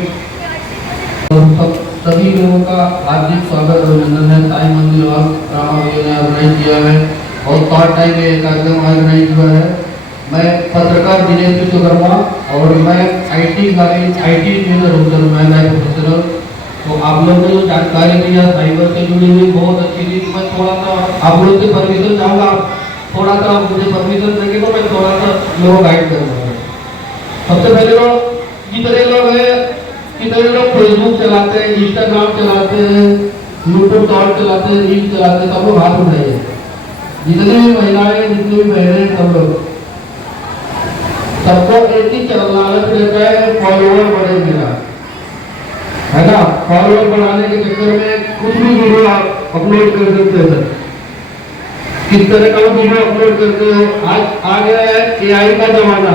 सभी लोगों का हार्दिक स्वागत और अभिनंदन है। साईं मंदिर और रामा भैया ने ऑर्गेनाइज किया है और थर्ड टाइम ये कार्यक्रम ऑर्गेनाइज हुआ है। मैं पत्रकार दिनेश विश्वकर्मा और मैं आईटी इंजीनियर हूँ सर, मैं लाइफ प्रोफेशनल। तो आप लोगों ने जो जानकारी दी है साइबर से जुड़ी हुई बहुत अच्छी थी। मैं थोड़ा सा आप लोगों से परमिशन चाहूँगा, थोड़ा सा मुझे परमिशन देंगे तो मैं थोड़ा सा लोगों को गाइड करूँगा। सबसे पहले तो जितने लोग हैं, कितने लोग फेसबुक चलाते हैं, इंस्टाग्राम चलाते हैं, यूट्यूब शॉर्ट चलाते हैं, रील चलाते हैं, सब लोग हाथ उठाइए। जितनी भी महिलाएं, जितनी भी बहनें, सब लोग, सबको एक ही लालच रहता है फॉलोअर बढ़े मेरा, है ना। फॉलोअर बढ़ाने के चक्कर में कुछ भी वीडियो आप अपलोड कर सकते हैं। किस तरह का वीडियो अपलोड करते हो, आज आ गया है एआई का जमाना।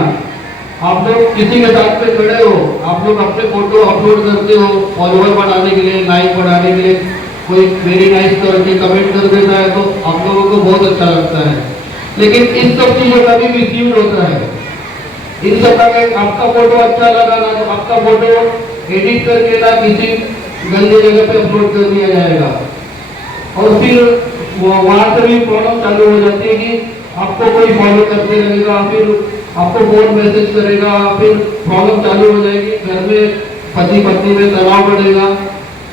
आप लोग किसी के साथ पे खड़े हो, आप लोग अपने फोटो अपलोड करते हो फॉलोअर बढ़ाने के लिए, लाइक बढ़ाने के लिए, कोई वेरी नाइस करके कमेंट कर देता है तो आप लोगों को बहुत अच्छा लगता है। लेकिन इस सब चीजों का भी मिसयूज होता है। इन सब का आपका फोटो अच्छा लगा ना तो आपका फोटो एडिट करके ना किसी गंदे जगह पे अपलोड कर दिया जाएगा और फिर वहां से भी प्रॉब्लम चालू हो जाती है कि आपको कोई फॉलो करते रहेगा, फिर आपको फोन मैसेज करेगा, फिर प्रॉब्लम चालू हो जाएगी, घर में पति पत्नी में तनाव बढ़ेगा।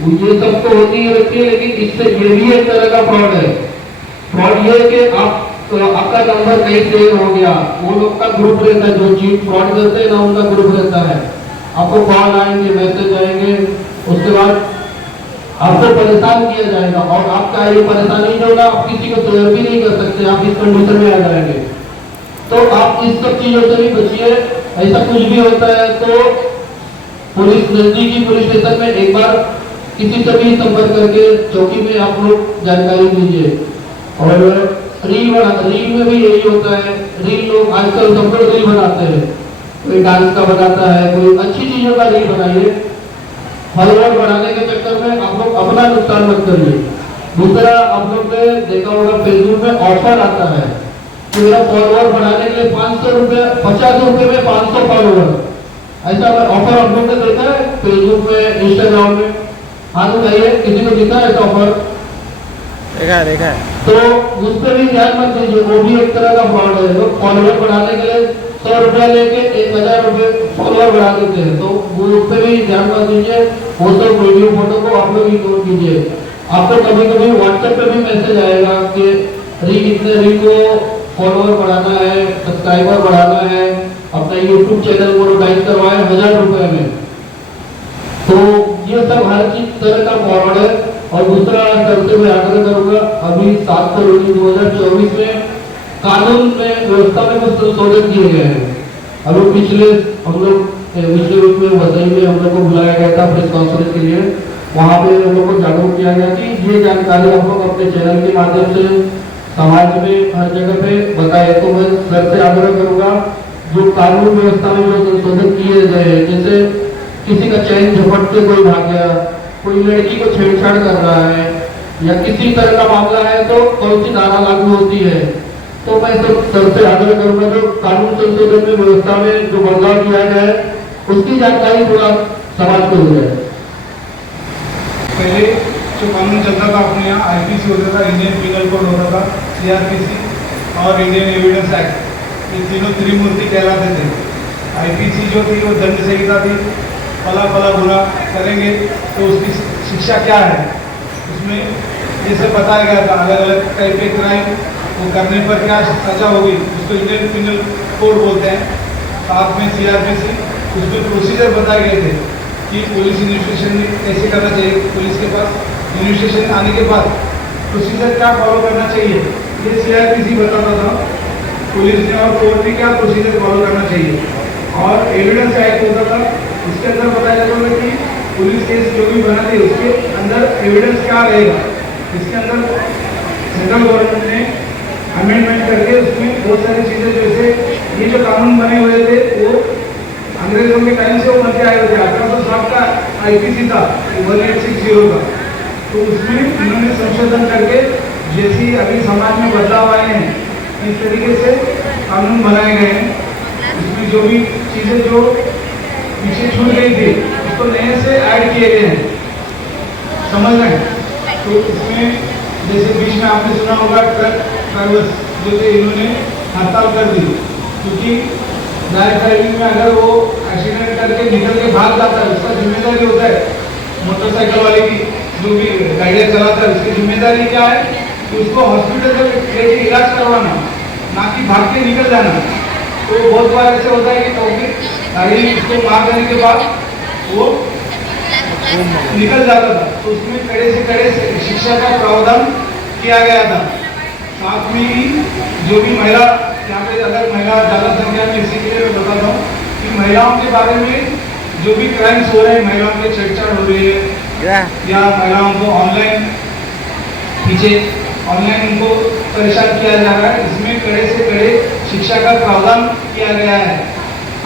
ये सब तो होती ही रहती है, लेकिन इससे ये भी एक तरह का फ्रॉड है। फ्रॉड ये है कि आपका नंबर कहीं सेव हो गया, वो लोग का ग्रुप रहता है, जो चीज फ्रॉड करते हैं ना उनका ग्रुप रहता है। आपको कॉल आएंगे, मैसेज आएंगे, उसके बाद आपको परेशान किया जाएगा और आपका ये परेशानी जो ना आप किसी को शेयर भी नहीं कर सकते, आप इस कंडीशन में आ जाएंगे। तो आप इस सब चीजों से भी बचिए। ऐसा कुछ भी होता है तो पुलिस, नजदीकी पुलिस स्टेशन में एक बार किसी से भी संपर्क करके चौकी में आप लोग जानकारी दीजिए। और रील में भी यही होता है। रील लोग आजकल सब लोग रील बनाते हैं, कोई डांस का बनाता है, कोई अच्छी चीजों का रील बनाइए। फॉलोअर बढ़ाने के चक्कर में आप लोग अपना नुकसान मत करिए। दूसरा, आप लोग ने देखा होगा फेसबुक में ऑफर आता है कि मेरा फॉलोअर बढ़ाने के लिए 500 रुपये, 50 रुपये में 500 फॉलोअर, ऐसा ऑफर आप लोग ने देखा है फेसबुक में, इंस्टाग्राम में? हाथ उठाइए, किसी को दिखा है ऐसा ऑफर? देखा है। तो उस पर भी ध्यान मत दीजिए, वो भी एक तरह का फ्रॉड है। लोग फॉलोअर बढ़ाने के लिए 100 रुपया लेके 1000 रुपये फॉलोअर बढ़ा देते हैं, तो वो उस पर भी ध्यान मत दीजिए। वो सब वीडियो फोटो को आप लोग इग्नोर कीजिए। आपको कभी कभी व्हाट्सएप पे भी मैसेज आएगा कि इतने रील को फॉलोअर बढ़ाना है, सब्सक्राइबर बढ़ाना है, अपना यूट्यूब चैनल मोनेटाइज करवाए 1000 रुपये में। तो ये सब हर चीज तरह का फ्रॉड है। और दूसरा, सबसे मैं आग्रह करूंगा, अभी 7 फरवरी 2024 में कानून में, व्यवस्था में कुछ संशोधन किए गए हैं। अभी पिछले हम लोग विषय रूप में वसई में हम लोग को बुलाया गया था प्रेस कॉन्फ्रेंस के लिए। वहाँ पे हम लोग को जागरूक किया गया कि ये जानकारी हम लोग अपने चैनल के माध्यम से समाज में हर जगह पे बताए। तो मैं सर से आग्रह करूंगा, जो कानून व्यवस्था में जो संशोधन किए गए हैं, जैसे किसी का चैन झपट के कोई भाग गया, कोई लड़की को छेड़छाड़ कर रहा है या किसी तरह का मामला है तो कौन सी धारा लागू होती है। तो मैं सर से आग्रह करूंगा जो कानून संशोधन में व्यवस्था में जो बदलाव किया गया है उसकी जानकारी थोड़ा समाज को हो जाए। पहले जो कानून चलता था अपने यहाँ आईपीसी होता था, इंडियन पिनल कोड होता था, सीआरपीसी और इंडियन एविडेंस एक्ट, ये तीनों त्रिमूर्ति कहलाते थे। आईपीसी जो थी वो दंड संहिता थी, पला पला गुना करेंगे तो उसकी शिक्षा क्या है, उसमें जैसे बताया गया था अलग अलग टाइप के क्राइम वो करने पर क्या सजा होगी, उसको इंडियन पिनल कोड बोलते हैं। साथ में सीआरपीसी, उसमें प्रोसीजर बताए गए थे कि पुलिस इन्वेस्टिगेशन कैसे करना चाहिए, पुलिस के पास इन्वेस्टिगेशन आने के बाद प्रोसीजर क्या फॉलो करना चाहिए, ये सीआरपीसी बताता था पुलिस ने और कोर्ट ने क्या प्रोसीजर फॉलो करना चाहिए। और एविडेंस एक्ट होता था, इसके अंदर बताया जाता था कि पुलिस केस जो भी बनाती है उसके अंदर एविडेंस क्या रहेगा। इसके अंदर सेंट्रल गवर्नमेंट ने अमेंडमेंट करके उसमें बहुत सारी चीज़ें, जैसे ये जो कानून बने हुए थे वो अंग्रेजों के टाइम से वो बनते आए थे। 1860 का आईपीसी था 1860 का, तो उसमें इन्होंने संशोधन करके जैसी अभी समाज में बदलाव आए हैं इस तरीके से कानून बनाए गए हैं। इसमें जो भी चीज़ें जो पीछे छूट गई थी उसको नए से ऐड किए गए हैं, समझ रहे हैं। तो इसमें जैसे बीच में आपने सुना होगा ट्रक ड्राइवर्स जो थे इन्होंने हड़ताल कर दी, क्योंकि नाइट ड्राइविंग में अगर वो एक्सीडेंट करके निकल के भाग जाता है उसका जिम्मेदारी होता है मोटरसाइकिल वाले की, जो भी गाड़ियाँ चलाता है उसकी जिम्मेदारी क्या है कि उसको हॉस्पिटल में लेके इलाज करवाना, ना कि भाग के निकल जाना। तो बहुत बार ऐसे होता है कि कभी गाड़ी उसको मार देने के बाद वो निकल जाता था, तो उसमें कड़े से कड़े शिक्षा का प्रावधान किया गया था। साथ में ही जो भी महिला, यहाँ पे अगर महिला ज़्यादा संख्या में, इसी के लिए मैं बताता हूँ कि महिलाओं के बारे में जो भी क्राइम्स हो रहे हैं, महिलाओं के छेड़छाड़ हो रही है या महिलाओं को ऑनलाइन उनको परेशान किया जा रहा है, इसमें कड़े से कड़े शिक्षा का प्रावधान किया गया है।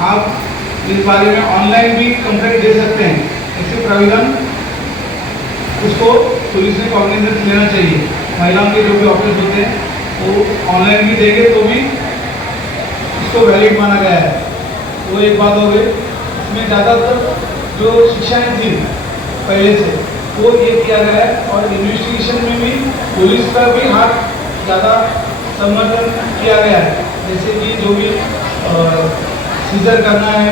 आप इस बारे में ऑनलाइन भी कंप्लेंट दे सकते हैं, ऐसे प्रावधान उसको पुलिस ने कॉग्निजेंस लेना चाहिए। महिलाओं के जो भी ऑफिस होते हैं वो ऑनलाइन भी देंगे तो भी उसको वैलिड माना गया है। वो एक बात हो गई। इसमें ज़्यादातर जो शिक्षाएं थी पहले से वो ये किया गया है, और इन्वेस्टिगेशन में भी पुलिस का भी हाथ ज़्यादा समर्थन किया गया है। जैसे कि जो भी सीजर करना है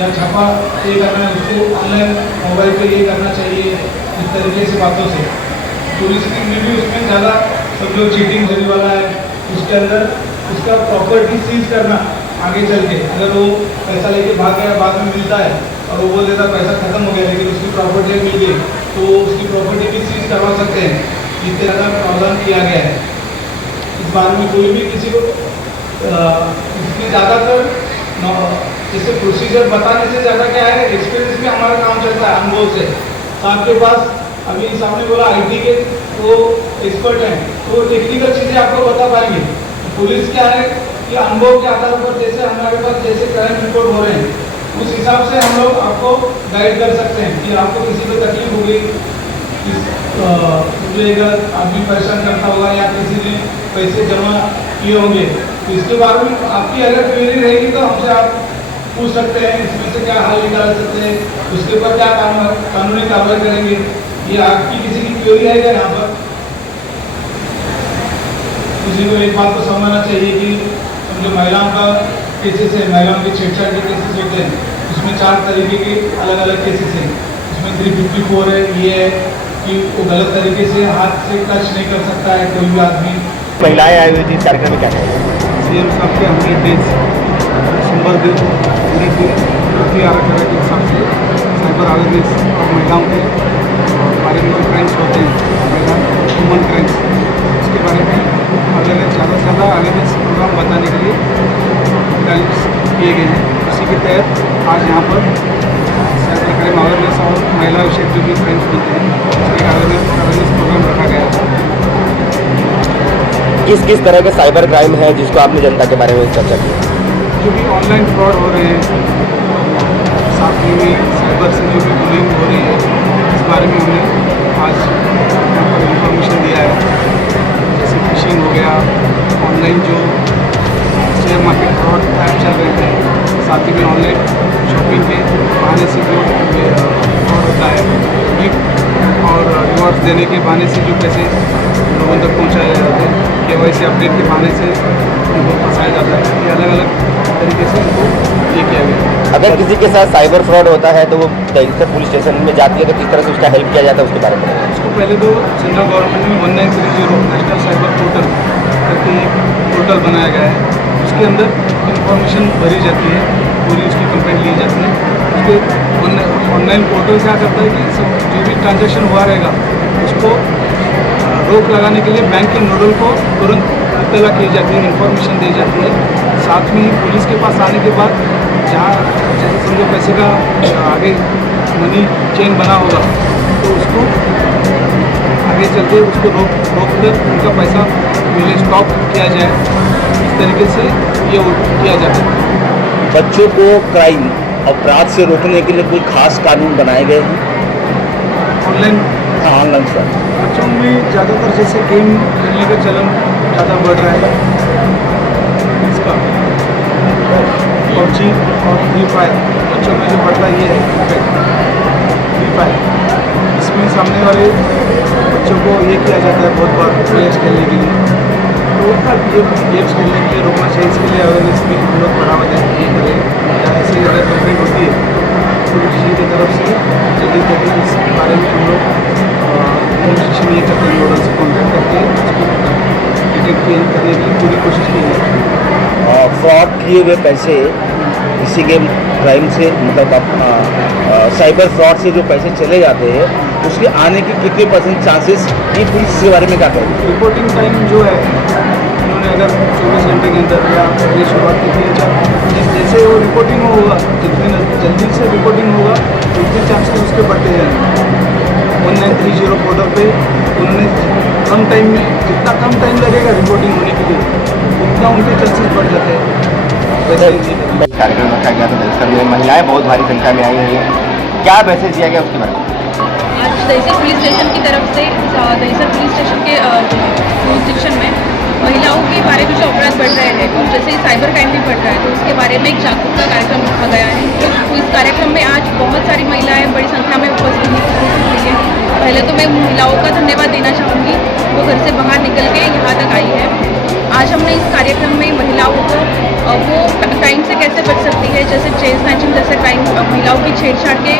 या छापा ये करना है उसको ऑनलाइन मोबाइल पे ये करना चाहिए, इस तरीके से बातों से पुलिस में भी उसमें ज़्यादा सब जो चीटिंग होने वाला है उसके अंदर उसका प्रॉपर्टी सीज करना, आगे चल के अगर वो पैसा लेके भाग गया बाद में मिलता है और वो बोल देता पैसा खत्म हो गया लेकिन उसकी प्रॉपर्टी मिल गई तो उसकी प्रॉपर्टी भी सीज करवा सकते हैं। इस तरह का प्रावधान किया गया है। इस बारे में कोई भी किसी को इसमें ज़्यादातर जैसे प्रोसीजर बताने से ज़्यादा क्या है, एक्सपीरियंस में हमारा काम चलता है, अनुभव से। तो आपके पास अभी सामने बोला आईटी के वो एक्सपर्ट हैं, तो टेक्निकल चीज़ें आपको बता पाएंगे। पुलिस क्या है कि अनुभव के आधार पर जैसे हमारे पास जैसे क्राइम रिपोर्ट हो रहे हैं उस हिसाब से हम लोग आपको गाइड कर सकते हैं कि आपको किसी को तकलीफ हो गई, अगर आदमी परेशान करता होगा या किसी ने पैसे जमा किए होंगे तो इसके बारे में आपकी अगर क्वेरी रहेगी तो हमसे आप पूछ सकते हैं, इसमें से क्या हल निकाल सकते हैं, उसके ऊपर क्या कानूनी कार्रवाई करेंगे। ये आपकी किसी की क्वेरी है क्या यहाँ पर? किसी को एक बात तो समझना चाहिए कि जो महिलाओं का केसेस है, महिलाओं के छेड़छाड़ के केसेस होते हैं उसमें 4 तरीके के अलग अलग केसेस हैं। उसमें 354 है, ये है कि वो गलत तरीके से हाथ से टच नहीं कर सकता है कोई भी आदमी। महिलाएं आई हुई थी इस कार्यक्रम में, क्या कहेंगे? सीएम साहब के 100 डेज दिसंबर दिन पूरे दिन काफ़ी आरक्षण के हिसाब से साइबर अवेयरनेस और महिलाओं के बारे में जो क्राइम्स होते हैं, महिला ह्यूमन क्राइम्स, उसके बारे में ज़्यादा से ज़्यादा अवेयरनेस प्रोग्राम बताने के लिए किए गए हैं। इसी के तहत आज यहाँ पर किस किस तरह के साइबर क्राइम है जिसको आपने जनता के बारे में चर्चा की? जो भी ऑनलाइन फ्रॉड हो रहे हैं, साथ में साइबर से जो भी बुलिंग हो रही है, इस बारे में हमने आज यहाँ पर इन्फॉर्मेशन दिया है। जैसे फिशिंग हो गया, ऑनलाइन जो शेयर मार्केट फ्रॉड ऐप चल रहे थे, साथ ही में ऑनलाइन शॉपिंग के बहाने से जो फ्रॉड होता है, गिफ्ट और रिवॉर्ड्स देने के बहाने से जो पैसे लोगों तक पहुँचाए जाते हैं, KYC अपडेट के बहाने से उनको फंसाया जाता है। ये अलग अलग तरीके से उनको ये किया गया। अगर किसी के साथ साइबर फ्रॉड होता है तो वो दहिसर पुलिस स्टेशन में जाती है तो किस तरह से उसका हेल्प किया जाता है उसके बारे में? इसको पहले तो सेंट्रल गवर्नमेंट ने 1930 नेशनल साइबर पोर्टल करके एक पोर्टल बनाया गया है। उसके अंदर इंफॉर्मेशन भरी जाती है, पूरी उसकी कंप्लेंट ली जाती है। उसके ऑनलाइन पोर्टल क्या करता है कि सब जो भी ट्रांजेक्शन हुआ रहेगा उसको रोक लगाने के लिए बैंक के नोडल को तुरंत इत्तला की जाती है, इन्फॉर्मेशन दी जाती है। साथ में ही पुलिस के पास आने के बाद जहाँ जैसे समझो पैसे का आगे मनी चेन बना होगा तो उसको आगे चलते उसको रोक कर उनका पैसा पहले स्टॉप किया जाए। इस तरीके से ये किया जाता है। बच्चों को क्राइम अपराध से रोकने के लिए कोई खास कानून बनाए गए हैं? ऑनलाइन फ्रॉड बच्चों में ज़्यादातर जैसे गेम खेलने का चलन ज़्यादा बढ़ रहा है, इसका PUBG और फ्री फायर बच्चों में जो बढ़ रहा है ये है फ्री फायर। इसमें सामने वाले बच्चों को ये किया जाता है बहुत बार गेम्स खेलने के लिए, तो ये गेम्स खेलने के लिए रोकना चाहिए। इसके लिए अवेयरनेस भी हम लोग बढ़ावा देते हैं। या ऐसी अगर कंप्लेंट होती है पुलिस स्टेशन की तरफ से जल्दी जल्दी इस बारे में हम लोग शिक्षण ये करते हैं, नोडल से कॉन्टैक्ट करके उसको डिटेक्ट करने की पूरी कोशिश की है। फ्रॉड किए हुए पैसे किसी के क्राइम से मतलब साइबर फ्रॉड से जो पैसे चले जाते हैं उसके आने की कितने % चांसेस, ये पुलिस इसके बारे में क्या करेगी? रिपोर्टिंग टाइम जो है उन्होंने अगर 24 घंटे के अंदर या पहले शुरुआत की थी, जैसे वो रिपोर्टिंग होगा जितने जल्दी से रिपोर्टिंग होगा उतने चांसेस उसके बढ़ते जाएंगे। 1930 पोर्टल पे उन्होंने कम टाइम में जितना कम टाइम लगेगा रिपोर्टिंग होने के लिए उतना उनके चांसेस बढ़ जाते हैं। कार्यक्रम रखा गया था दहिसर में, महिलाएं बहुत भारी संख्या में आई हुई हैं, क्या मैसेज दिया गया उसके बारे में? आज दहिसर पुलिस स्टेशन की तरफ से दहिसर पुलिस स्टेशन के जुरिस्डिक्शन में महिलाओं के बारे में जो अपराध बढ़ रहे हैं और जैसे साइबर क्राइम भी बढ़ रहा है तो उसके बारे में एक जागरूकता कार्यक्रम रखा गया है। तो इस कार्यक्रम में आज बहुत सारी महिलाएं बड़ी संख्या में उपस्थित हुई हैं। पहले तो मैं महिलाओं का धन्यवाद देना चाहूँगी, वो घर से बाहर निकल के यहाँ तक आई है। आज हमने इस कार्यक्रम में महिलाओं को वो टाइम से कैसे बच सकती है, जैसे चेन स्नैचिंग जैसे टाइम महिलाओं की छेड़छाड़ के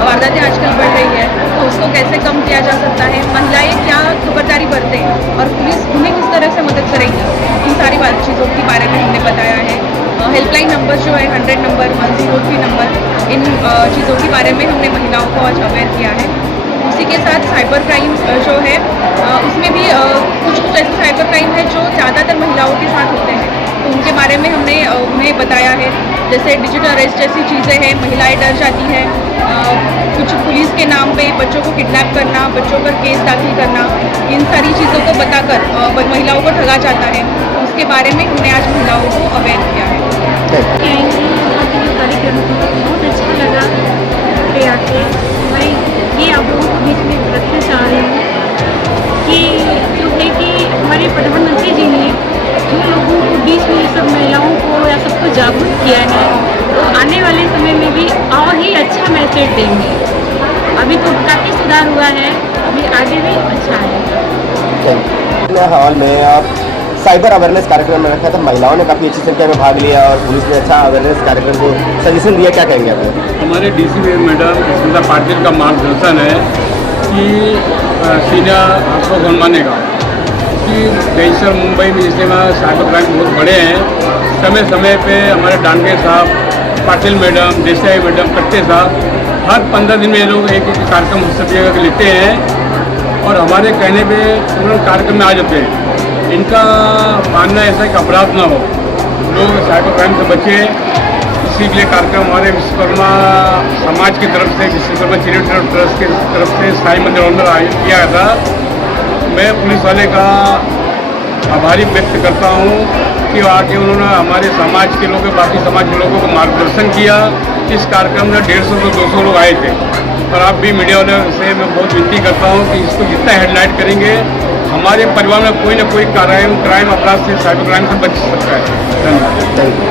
वारदातें आजकल बढ़ रही है तो उसको कैसे कम किया जा सकता है, महिलाएं क्या खबरदारी बरतें और पुलिस उन्हें किस तरह से मदद करेगी, इन सारी चीज़ों के बारे में हमने बताया है। हेल्पलाइन नंबर जो है 100 नंबर 103 नंबर, इन चीज़ों के बारे में हमने महिलाओं को आज अवेयर किया है। उसी के साथ साइबर क्राइम जो है उसमें भी कुछ ऐसे साइबर क्राइम है जो ज़्यादातर महिलाओं के साथ होते हैं तो उनके बारे में हमने उन्हें बताया है। जैसे डिजिटल अरेस्ट जैसी चीज़ें हैं, महिलाएं डर जाती हैं, कुछ पुलिस के नाम पे बच्चों को किडनैप करना, बच्चों पर केस दाखिल करना, इन सारी चीज़ों को बताकर महिलाओं को ठगा जाता है। उसके बारे में हमने आज महिलाओं को अवेयर किया है। बहुत अच्छा लगा पे आके। मैं ये आप लोगों के बीच में रखना चाह रही हूँ कि जो है कि हमारे प्रधानमंत्री जी ने जो लोगों को बीच में सब महिलाओं को या सबको जागरूक किया है तो आने वाले समय में भी और ही अच्छा मैसेज देंगे। अभी तो काफ़ी सुधार हुआ है, अभी आगे भी अच्छा है। हॉल में आप साइबर अवेयरनेस कार्यक्रम में रखा था, महिलाओं ने काफ़ी अच्छी संख्या में भाग लिया और पुलिस ने अच्छा अवेयरनेस कार्यक्रम को सजेशन दिया, क्या कहेंगे आप? हमारे DCP मैडम स्मिता पाटिल का मार्गदर्शन है कि सीनियर आपको बनवाने का कि दहिसर मुंबई में जिससे साइबर क्राइम बहुत बड़े हैं, समय समय पे हमारे डांगे साहब, पाटिल मैडम, देसाई मैडम, कट्टे साहब हर 15 दिन में ये लोग एक कार्यक्रम सब जगह लेते हैं और हमारे कहने पे तुरंत कार्यक्रम में आ जाते हैं। इनका मानना ऐसा है कि अपराध ना हो, लोग साइबर क्राइम से बचे, इसी के लिए कार्यक्रम हमारे विश्वकर्मा समाज की तरफ से, विश्वकर्मा चैरिटेबल ट्रस्ट की तरफ से साई मंदिर हॉल में आयोजित किया था। मैं पुलिस वाले का आभारी व्यक्त करता हूँ कि आके उन्होंने हमारे समाज के लोगों, बाकी समाज के लोगों को मार्गदर्शन किया। इस कार्यक्रम में 150 से 200 लोग आए थे और आप भी मीडिया वाले से मैं बहुत विनती करता हूँ कि इसको जितना हेडलाइट करेंगे हमारे परिवार में कोई ना कोई क्राइम अपराध से, साइबर क्राइम से बच सकता है। धन्यवाद।